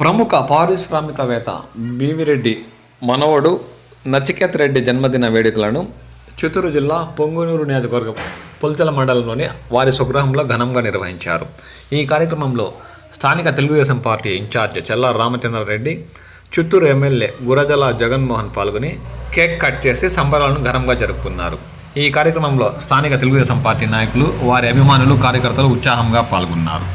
ప్రముఖ పారిశ్రామికవేత్త బీవిరెడ్డి మనవడు నచికేత్ రెడ్డి జన్మదిన వేడుకలను చిత్తూరు జిల్లా పొంగునూరు నియోజకవర్గం పుల్చల మండలంలోని వారి స్వగృహంలో ఘనంగా నిర్వహించారు. ఈ కార్యక్రమంలో స్థానిక Telugu Desam party incharge Chella Ramachandra Reddy Chittoor MLA Gurajala Jaganmohan పాల్గొని కేక్ కట్ చేసి సంబరాలను ఘనంగా జరుపుకున్నారు. ఈ కార్యక్రమంలో స్థానిక తెలుగుదేశం పార్టీ నాయకులు వారి అభిమానులు కార్యకర్తలు ఉత్సాహంగా పాల్గొన్నారు.